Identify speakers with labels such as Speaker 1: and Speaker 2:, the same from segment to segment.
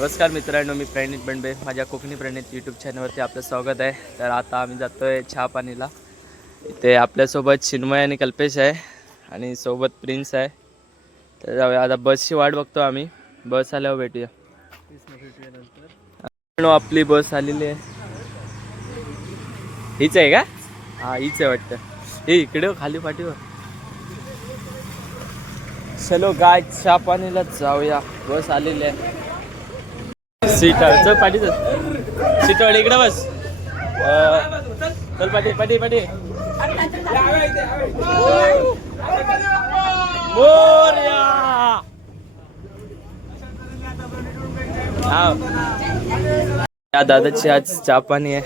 Speaker 1: नमस्कार मित्रांनो मी प्रणित बंडबे माझ्या कोकणी प्रणित यूट्यूब चॅनलवरती आपलं स्वागत आहे. तर आता आम्ही जातो आहे चहा पाणीला. इथे आपल्यासोबत चिन्मय आणि कल्पेश आहे आणि सोबत प्रिन्स आहे. तर जाऊया आता बसची वाट बघतो आम्ही. बस आल्यावर भेटूया. आपली बस आलेली आहे. हीच आहे का? हा हीच आहे वाटतं. हे इकडे हो, खाली पाठीवर. चलो गाय चहा पाणीला जाऊया. बस आलेली आहे. सीट चल पाठी चल. सीट वाली इकडे बस. चल पाठी पाठी पाठी मोरया. या दादाची आज चहा पाणी आहे.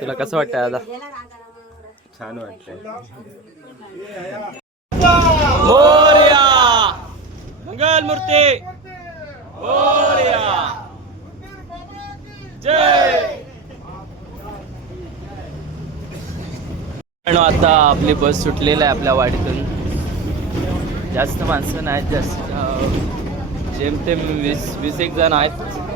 Speaker 1: तुला कसं वाटतं दादा?
Speaker 2: छान वाटतंय.
Speaker 1: मोरया. मंगल मूर्ती. मोरया. जय! आता आपली बस सुटलेली आहे आपल्या वाडीतून. जास्त माणसं नाहीत जास्त जेमतेम वीस वीस एक जण आहेत.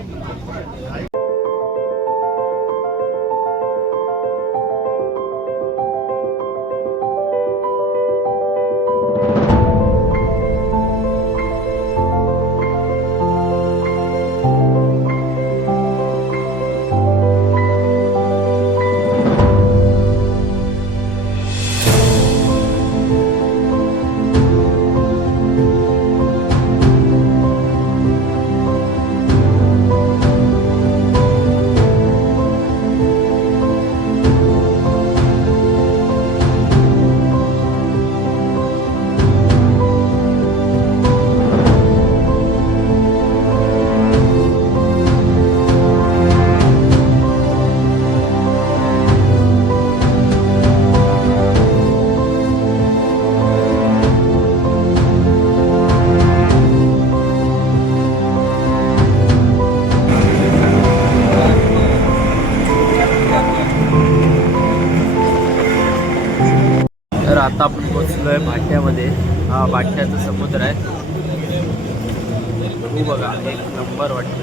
Speaker 1: आता आपण पोचलो आहे भाट्यामध्ये. हा भाट्याचा समुद्र आहे. तू बघा एक नंबर वाटतं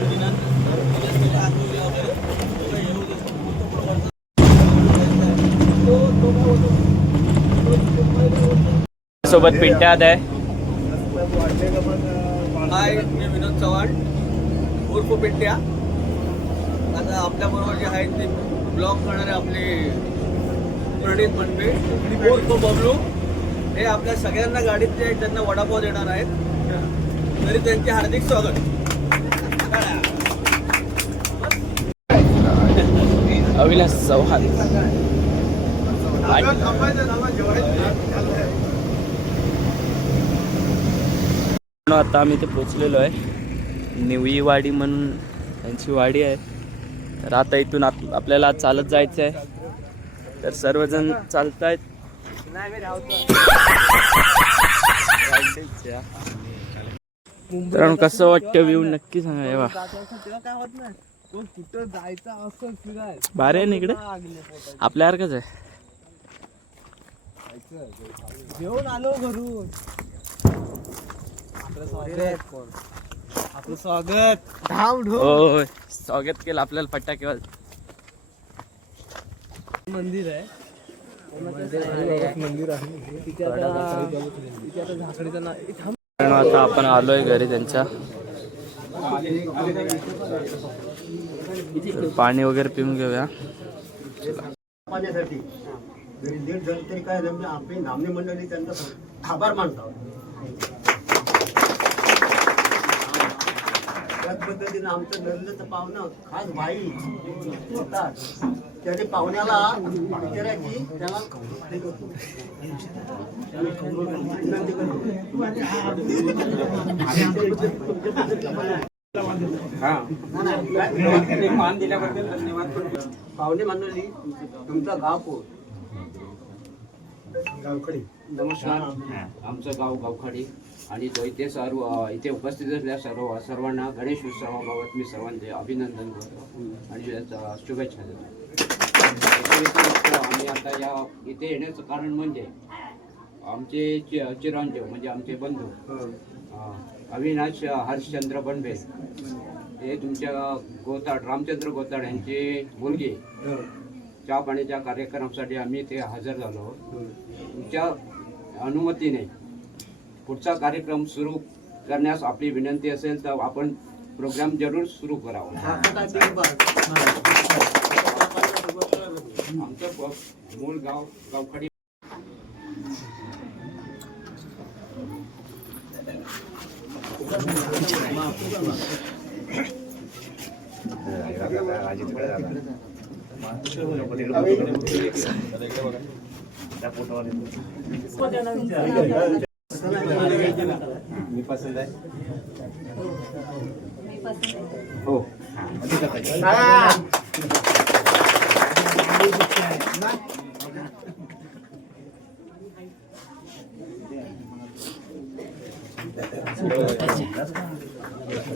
Speaker 1: सोबत पिंट्यात आहे
Speaker 3: हाय मी विनोद चव्हाण उर्फ पिंट्या. आता आपल्याबरोबर जे आहेत ते ब्लॉग करणारे आपले प्रणित मनपे उर्फ बबलू. हे आपल्या सगळ्यांना गाडीत जे आहेत त्यांना वडापाव देणार आहेत. तरी त्यांचे हार्दिक स्वागत.
Speaker 1: अविनाश चव्हाण आता आम्ही इथे पोचलेलो आहे. निवळीवाडी म्हणून त्यांची वाडी आहे. तर आता इथून आप आपल्याला चालत जायचं आहे तर सर्वजण चालत आहेत तर कसं वाटतं व्ह्यू नक्की सांगा भारी आहे ना इकडे? आपल्यासारखंच आहे.
Speaker 3: घेऊन आलो घरून. आपलं स्वागत. आपलं स्वागत. धाम ढो
Speaker 1: स्वागत केलं आपल्याला फटाके वाज
Speaker 3: मंदिर आहे. मंदिर आहे तिथे आता तिथे आता झाकडीचं ना ए, थांब.
Speaker 1: कारण आता आपण आलोय घरी त्यांच्या. पाणी वगैरे पिऊन घेऊया.
Speaker 4: पाण्यासाठी जरी लेट झालं तरी काय आपली नामने मंडळी त्यांचा आभार मानतो. त्याच पद्धतीनं आमचं नर्लेचं पाहुणं खास भाई होतात त्याने पाहुण्याला विचारायची त्याला करतो. विनंती करतो. पाहुणे मंडळी तुमचा गाव कोण गावखडी. नमस्कार.
Speaker 5: आमचं गाव गावखाडी. आणि तो इथे सर्व इथे उपस्थित असलेल्या सर्व सर्वांना गणेश उत्सवाबाबत मी सर्वांचे अभिनंदन करतो. आणि शुभेच्छा देतो. आम्ही आता या इथे येण्याचं कारण म्हणजे आमचे चिरंजीव म्हणजे आमचे बंधू अविनाश हर्षचंद्र बनबे हे. तुमच्या गोताड रामचंद्र गोताड यांची मुलगी. चहा पाण्याच्या कार्यक्रमासाठी आम्ही ते हजर झालो तुमच्या अनुमतीने पुढचा कार्यक्रम सुरू करण्यास आपली विनंती असेल तर आपण प्रोग्राम जरूर सुरू करावा. आमचं मूळ गाव गावखडी
Speaker 2: मी पसंत आहे हो.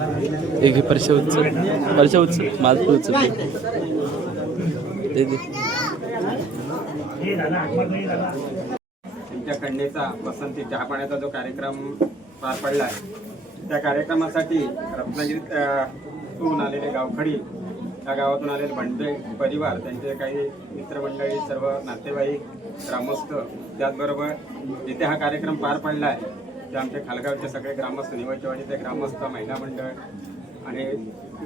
Speaker 1: एक हे परशा उचल परशा उचल माझं तू उचल ते दे.
Speaker 2: तुमच्या वसंती चहा पाण्याचा जो कार्यक्रम पार पडला आहे त्या कार्यक्रमासाठी रत्नागिरीत तून आलेले गावखडी त्या गावातून आलेले भंडे परिवार त्यांचे काही मित्रमंडळी सर्व नातेवाईक ग्रामस्थ त्याचबरोबर जिथे हा कार्यक्रम पार पडला आहे ते आमचे खालगावचे सगळे ग्रामस्थ निवडचेवाडीचे ग्रामस्थ महिला मंडळ आणि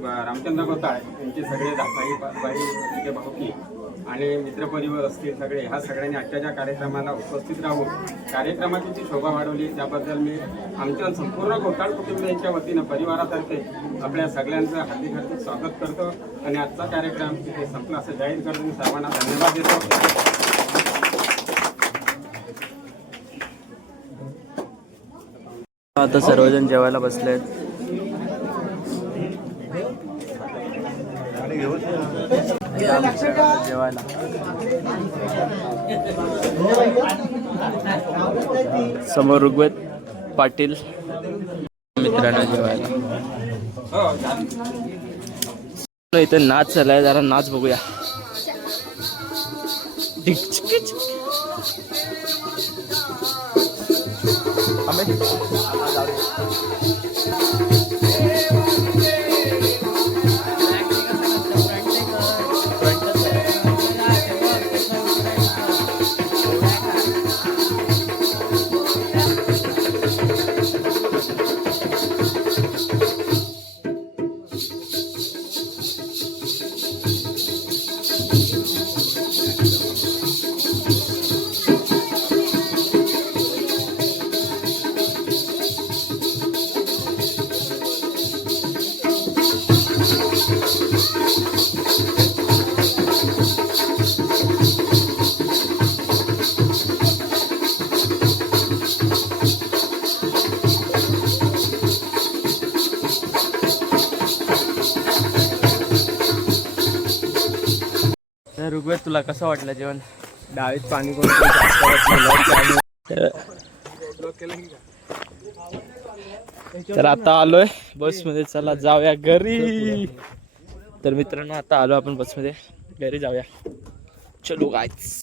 Speaker 2: रामचंद्र गोताळ यांचे सगळे भाई बाई तिथे भाऊकी आणि मित्रपरिवार असतील सगळे ह्या सगळ्यांनी आजच्या ज्या कार्यक्रमाला उपस्थित राहून कार्यक्रमाची जी शोभा वाढवली. त्याबद्दल मी आमच्या संपूर्ण गोताळ कुटुंबियांच्या वतीनं परिवारातर्फे आपल्या सगळ्यांचं हार्दिक हार्दिक स्वागत करतो. आणि आजचा कार्यक्रम तिथे संपला असं जाहीर करतो. मी सर्वांना धन्यवाद देतो.
Speaker 1: आता सर्वजण जेवायला बसले जेवायला. समोर ऋग्वेद पाटील मित्रांना जेवायला. इथे नाच झालाय जरा नाच बघूया. डिक ऋग्वेद तुला कसं वाटलं जेवण?
Speaker 2: डाळीत पाणी कोणतं
Speaker 1: तर आता आलोय बसमध्ये चला जाऊया घरी. तर मित्रांनो आता आलो आपण बसमध्ये. घरी जाऊया. चलो गायच